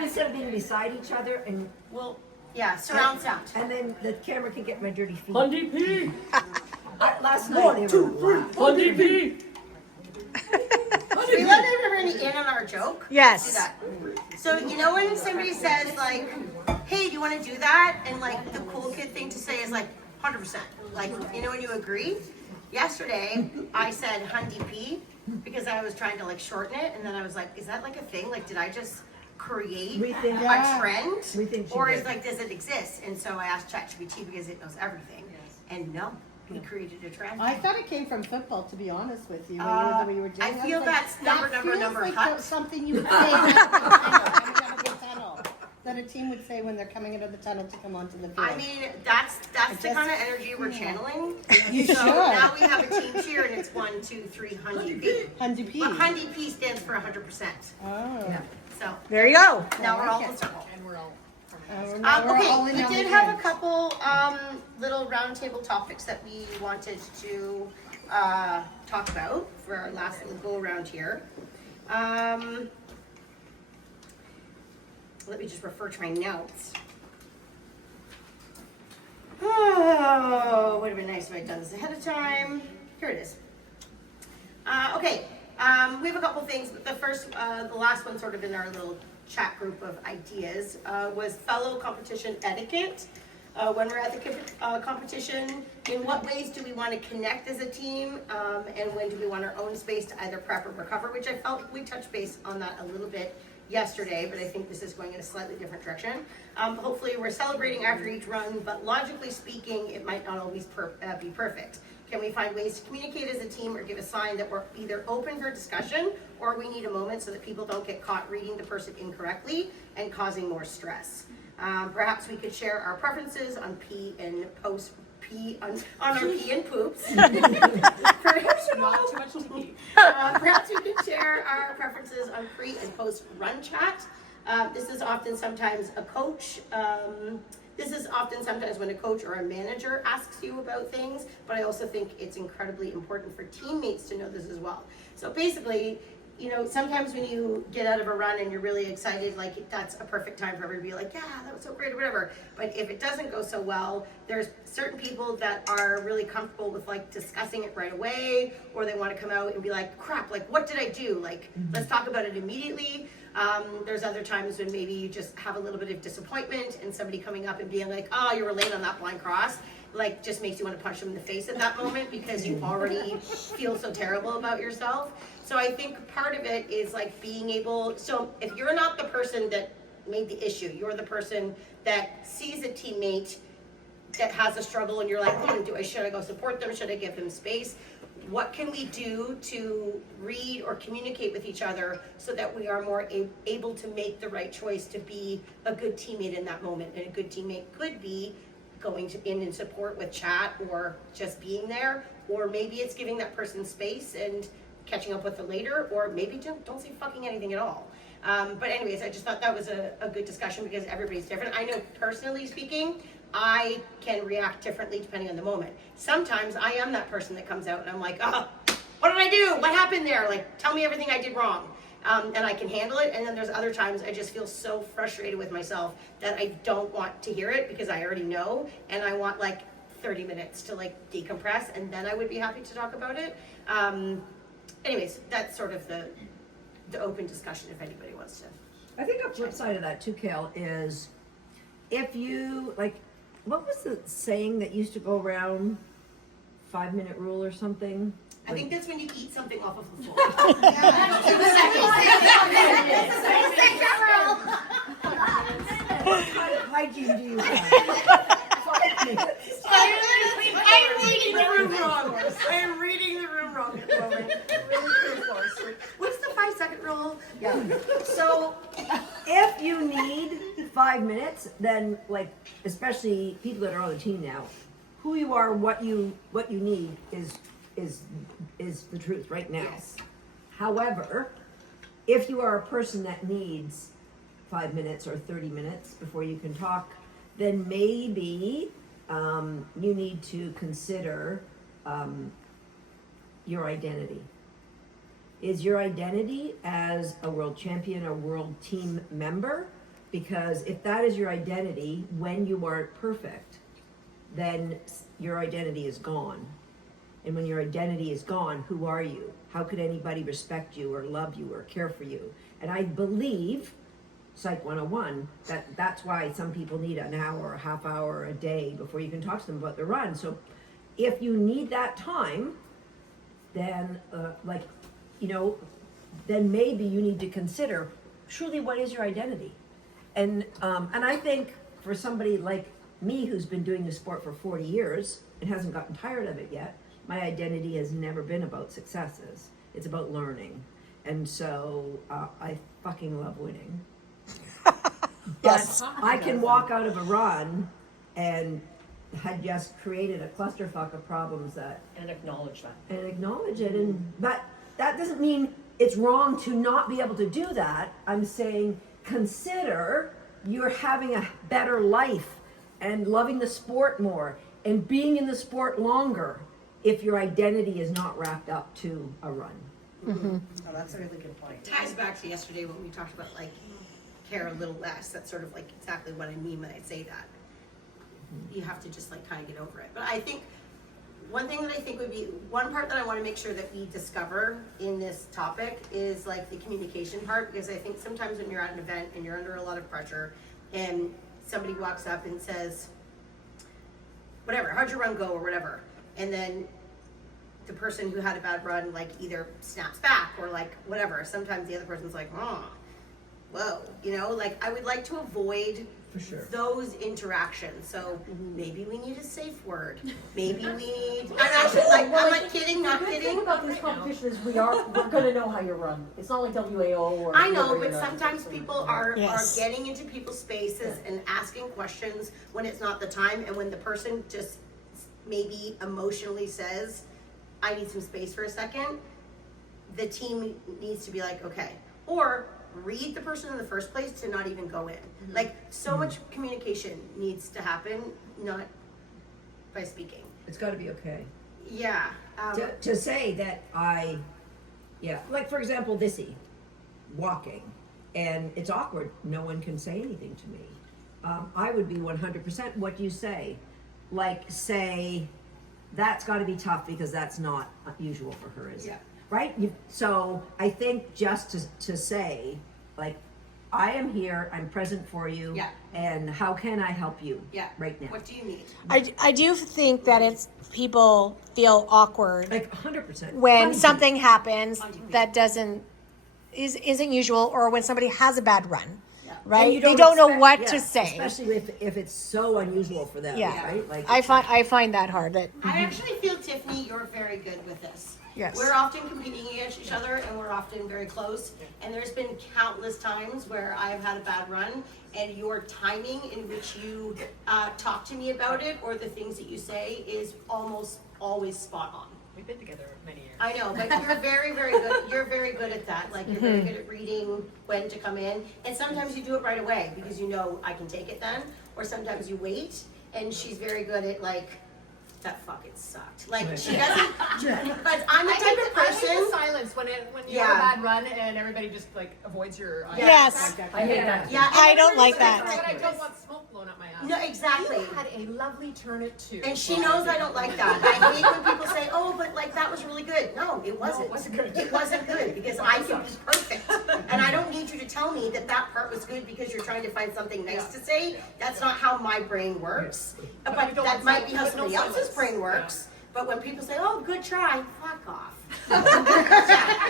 them instead of being beside each other and Well, yeah, surround sound. and then the camera can get my dirty feet. Hundy P! Last night they were Hundy P! Should we let everybody in on our joke? Yes. Do that. So you know when somebody says like, "Hey, do you want to do that?" and like the cool kid thing to say is like, 100%. Like, you know when you agree. Yesterday, I said Hundy P because I was trying to like shorten it, and then I was like, "Is that like a thing? Like, did I just create We think- a Yeah. trend, We think she or did. is like does it exist?" And so I asked ChatGPT because it knows everything, and no, he created a trend. I thought it came from football, to be honest with you. When you were doing I it. feel was like, that's number, that number, feels number like hut. something you would say after the tunnel. That a team would say when they're coming out of the tunnel to come onto the field. I mean, that's the just- kind of energy we're channeling. You so should. now we have a team cheer, and it's 1, 2, 3, Hundy P. Hundy P. But Hundy P stands for 100%. Oh. Yeah. So There you go. now we're all like in it. circle. We're all Okay, in we on did the have a end. couple little roundtable topics that we wanted to talk about for our last little go around here. Let me just refer to my notes. Oh, would have been nice if I'd done this ahead of time. Here it is. Okay, we have a couple things, but the last one sort of in our little chat group of ideas was fellow competition etiquette. When we're at the competition, in what ways do we want to connect as a team, and when do we want our own space to either prep or recover, which I felt we touched base on that a little bit yesterday, but I think this is going in a slightly different direction. Hopefully we're celebrating after each run, but logically speaking, it might not always be perfect. Can we find ways to communicate as a team or give a sign that we're either open for discussion or we need a moment so that people don't get caught reading the person incorrectly and causing more stress? Perhaps we could share our preferences on pee and post pee on our pee and poops. Perhaps Not too much to eat. perhaps we could share our preferences on pre and post run chat. This is often sometimes a coach. This is often sometimes when a coach or a manager asks you about things, but I also think it's incredibly important for teammates to know this as well. So basically, you know, sometimes when you get out of a run and you're really excited, like that's a perfect time for everybody to be like, yeah, that was so great or whatever. But if it doesn't go so well, there's certain people that are really comfortable with like discussing it right away, or they want to come out and be like, crap, like what did I do? Like, let's talk about it immediately. There's other times when maybe you just have a little bit of disappointment and somebody coming up and being like, oh, you were late on that blind cross, like just makes you want to punch them in the face at that moment because you already feel so terrible about yourself. So I think part of it is like being able, so if you're not the person that made the issue, you're the person that sees a teammate that has a struggle and you're like, should I go support them? Should I give them space? What can we do to read or communicate with each other so that we are more able to make the right choice to be a good teammate in that moment? And a good teammate could be going in and support with chat or just being there, or maybe it's giving that person space and catching up with them later, or maybe don't say fucking anything at all. But anyways, I just thought that was a good discussion because everybody's different. I know personally speaking, I can react differently depending on the moment. Sometimes I am that person that comes out and I'm like, oh, what did I do? What happened there? Like, tell me everything I did wrong. And I can handle it. And then there's other times I just feel so frustrated with myself that I don't want to hear it because I already know. And I want like 30 minutes to like decompress, and then I would be happy to talk about it. Anyways, that's sort of the open discussion if anybody wants to. I think a flip side of that too, Cal, is if you like, what was the saying that used to go around? 5-minute rule or something? I think that's when you eat something off of the floor. What kind of hygiene do you have? 5 minutes. I'm reading the room wrong. I am reading the room wrong at the moment. What's the 5-second rule? Yeah. So If you need 5 minutes, then like, especially people that are on the team now, who you are, what you need is the truth right now. Yes. However, if you are a person that needs 5 minutes or 30 minutes before you can talk, then maybe you need to consider your identity. Is your identity as a world champion, a world team member, Because if that is your identity, when you aren't perfect, then your identity is gone. And when your identity is gone, who are you? How could anybody respect you or love you or care for you? And I believe, Psych 101, that's why some people need an hour, a half hour, a day before you can talk to them about the run. So if you need that time, then then maybe you need to consider truly what is your identity. And I think for somebody like me who's been doing the sport for 40 years and hasn't gotten tired of it yet, my identity has never been about successes. It's about learning. And so I fucking love winning. Yes. But I can walk out of a run and had just created a clusterfuck of problems And acknowledge that. and acknowledge it. And but that doesn't mean it's wrong to not be able to do that. I'm saying consider you're having a better life and loving the sport more and being in the sport longer if your identity is not wrapped up to a run. Oh, that's a really good point. Ties back to yesterday when we talked about like care a little less. That's sort of like exactly what I mean when I say that. You have to just like kind of get over it. But I think one thing that I think would be one part that I want to make sure that we discover in this topic is like the communication part, because I think sometimes when you're at an event and you're under a lot of pressure and somebody walks up and says, whatever, how'd your run go or whatever, and then the person who had a bad run like either snaps back or like whatever, sometimes the other person's like, oh, whoa, like I would like to avoid For sure. those interactions. So maybe we need a safe word. Maybe we need. I'm actually like, I'm like kidding, not The good thing kidding. about this competition is we're gonna know how you run. It's not like WAO or. I know, whatever but you're sometimes at. people are Yes. getting into people's spaces and asking questions when it's not the time, and when the person just maybe emotionally says, I need some space for a second, the team needs to be like, okay. Or read the person in the first place to not even go in. Like, so much communication needs to happen, not by speaking. It's got to be okay. Yeah. To say that like for example, Vissy, walking, and it's awkward. No one can say anything to me. I would be 100% what you say. Like say, that's got to be tough because that's not usual for her, is it? Right? So I think just to say, like, I am here, I'm present for you, Yeah. and how can I help you right now? What do you need? I do think that it's people feel awkward Like 100%. when 100%. something happens 100%. that isn't usual, or when somebody has a bad run, right? And you They don't know expect- what yeah, to say. especially if it's so unusual for them. Yeah. Right? Like I find that hard. That I actually feel, Tiffany, you're very good with this. Yes. We're often competing against each other and we're often very close. And there's been countless times where I've had a bad run and your timing in which you talk to me about it or the things that you say is almost always spot on. We've been together many years. I know, but you're very, very good. You're very good at that. Like, you're very good at reading when to come in. And sometimes you do it right away because you know I can take it then. Or sometimes you wait. And she's very good at, like, that fucking sucked. Like, she doesn't. But I'm the type of I hate person. the silence when you Yeah. have a bad run and everybody just like avoids your eyes. Yes. I hate that. Yeah, I don't like But that. I don't want smoke blown up my ass. No, exactly. You had a lovely turn at 2. And she knows I don't like that. I hate when people say, "Oh, but like that was really good." No, it wasn't. it wasn't good. It wasn't good because I can be perfect, and I don't need you to tell me that that part was good because you're trying to find something nice to say. That's not how my brain works. But you don't that want might be how but no somebody else's silence. brain works. But when people say, "Oh, good try," fuck off. Yeah.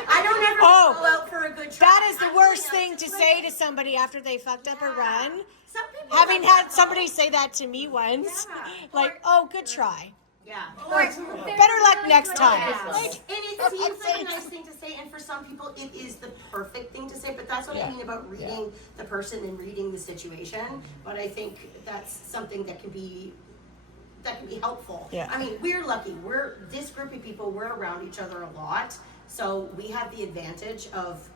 I don't ever Oh, go out for a good try. that is the I'm worst going thing out to play. say to somebody after they fucked up a run. Some people Having like had that, somebody though. say that to me once, Yeah. like, "Oh, good try. Yeah. Better luck next time." Yeah. Like, And it seems like a nice thing to say, and for some people it is the perfect thing to say, but that's what I mean about reading the person and reading the situation. But I think that's something that can be helpful. Yeah. I mean, we're lucky. We're this group of people, we're around each other a lot. So we have the advantage of,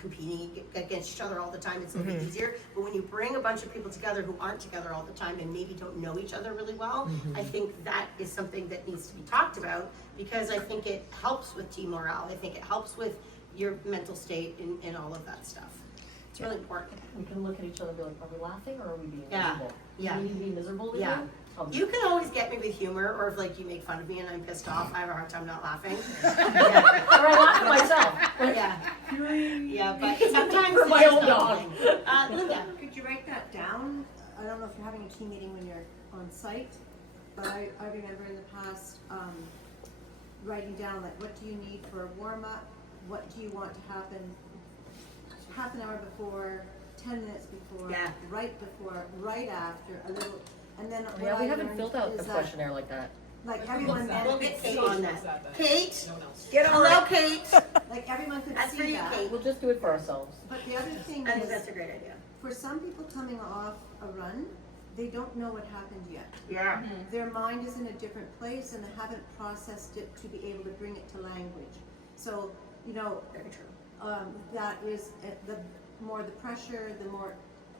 competing against each other all the time. It's a little bit easier. But when you bring a bunch of people together who aren't together all the time and maybe don't know each other really well, I think that is something that needs to be talked about because I think it helps with team morale. I think it helps with your mental state and all of that stuff. It's really important. We can look at each other and be like, are we laughing or are we being Yeah, miserable? yeah. Do we need to be miserable with Yeah. you? Tell me. You can always get me with humor, or if like you make fun of me and I'm pissed off, I have a hard time not laughing. Yeah, Or I laugh at myself. Like, yeah, but sometimes For my it's own not. dog. Linda. Could you write that down? I don't know if you're having a team meeting when you're on site, but I remember in the past, writing down like, what do you need for a warm-up? What do you want to happen half an hour before, 10 minutes before, Yeah. right before, right after, a little, and then what Yeah, we I haven't learned filled out the is that, questionnaire like that. like, everyone We'll then, get Kate on that. Kate, No one else. Get on hello it. Kate. like, everyone could That's for see you, that. Kate. We'll just do it for ourselves. But the other thing I think is, that's a great idea. for some people coming off a run, they don't know what happened yet. Yeah. Their mind is in a different place and they haven't processed it to be able to bring it to language. So, you know, Very true. that is, the more the pressure, the more,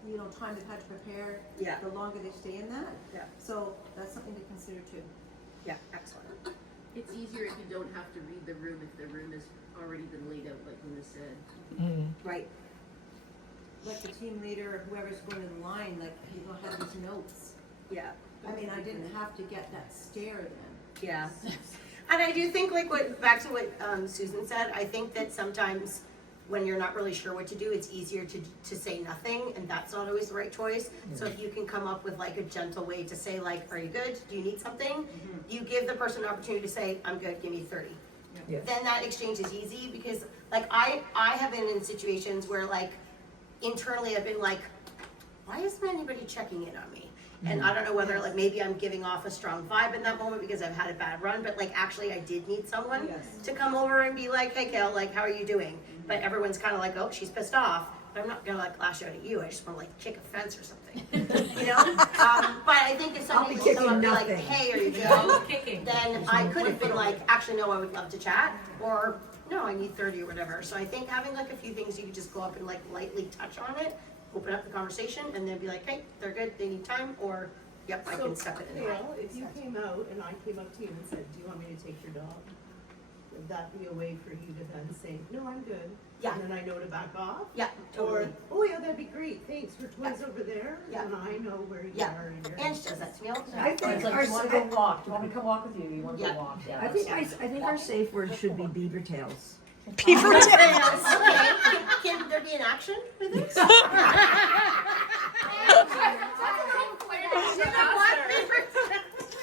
you know, time they've had to prepare, Yeah. the longer they stay in that. Yeah. So that's something to consider too. Yeah, excellent. It's easier if you don't have to read the room, if the room has already been laid out, like Linda said. Right. Like the team leader or whoever's going in line, like, people have these notes. Yeah. I mean, I didn't have to get that stare then. Yeah. And I do think, like, back to what Susan said, I think that sometimes when you're not really sure what to do, it's easier to say nothing, and that's not always the right choice. So if you can come up with like a gentle way to say, like, are you good? Do you need something? You give the person an opportunity to say, I'm good, give me 30. Yes. Then that exchange is easy, because like I have been in situations where like internally I've been like, why isn't anybody checking in on me? And I don't know whether like maybe I'm giving off a strong vibe in that moment because I've had a bad run, but like actually I did need someone Yes. to come over and be like, hey Kel, like how are you doing? But everyone's kind of like, oh, she's pissed off. But I'm not gonna like lash out at you. I just want to like kick a fence or something, you know. But I think if I'll be somebody will come kicking up and be like, nothing. hey, are you good? Then I could have been like, actually no, I would love to chat, or no, I need 30 or whatever. So I think having like a few things you can just go up and like lightly touch on it, open up the conversation, and then be like, hey, they're good, they need time, or yep, I can step it in. Well, if you came out and I came up to you and said, do you want me to take your dog? Would that be a way for you to then say, no, I'm good? Yeah. And then I know to back off? Yeah, totally. Or, oh yeah, that'd be great, thanks, her toy's over there, Yeah. and I know where you Yeah. are in your. Ange does that to me all the I time. It's think like, our, do you want to go walk? Do you want me to come walk with you? You want to Yeah. go walk? Yeah. I think our safe word should be beaver tails. Beaver tails. Okay, can there be an action with this?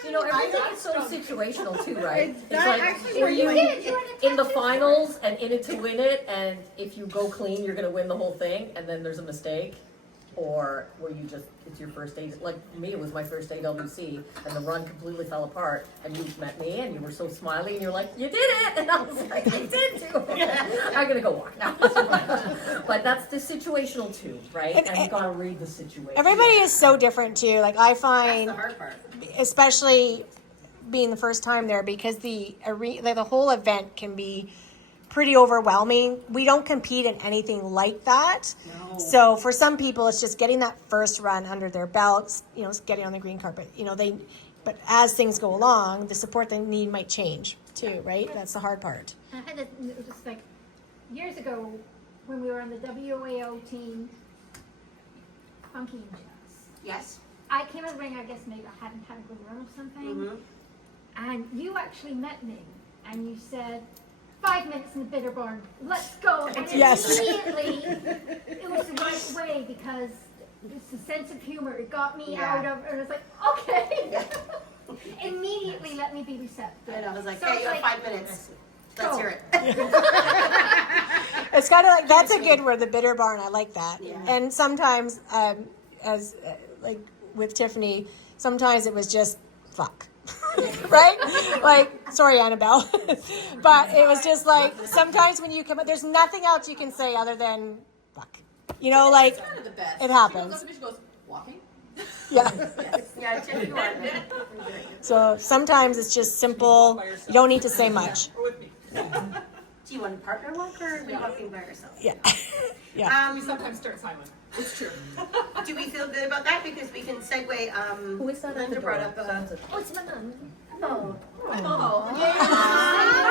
You know, everything is so situational too, right? It's that like, actually were you really- in the finals and in it to win it, and if you go clean, you're gonna win the whole thing, and then there's a mistake? Or were you just, it's your first day, like me, it was my first AWC, and the run completely fell apart, and you met me, and you were so smiley, and you're like, you did it! And I was like, I did do it! I'm gonna go walk now. But that's the situational too, right? And you gotta read the situation. Everybody is so different too. Like I That's find, the hard part. especially being the first time there, because the whole event can be pretty overwhelming. We don't compete in anything like that. No. So for some people, it's just getting that first run under their belts, you know, getting on the green carpet. You know, but as things go along, the support they need might change too, right? That's the hard part. I had it was just like years ago when we were on the WAO team, Funky and Jess. Yes. I came in the ring, I guess maybe I hadn't had a good run or something. Mm-hmm. And you actually met me and you said, 5 minutes in the bitter barn, let's go. And Yes. immediately, it was the right way because it's the sense of humor. It got me Yeah. out of, and it's like, okay. Immediately let me be receptive. And I was like, So hey, it's you have like, 5 minutes. Let's go. hear it. It's kind of like, that's a good word, the bitter barn. I like that. Yeah. And sometimes, like with Tiffany, sometimes it was just fuck. Right? Like, sorry, Annabelle. But it was just like, sometimes when you come, there's nothing else you can say other than fuck. You know, like, The best. it happens. She goes, walking? Yeah. Yeah, Tiff, you are. So sometimes it's just simple. You don't need to say much. Or with me. Do you want a partner walk or are we walking by ourselves? Yeah. We sometimes start silent. It's true. Do we feel good about that? Because we can segue, Who is that at the Linda door? brought up, Sounds- Oh, it's my mom. oh. Oh. Yeah.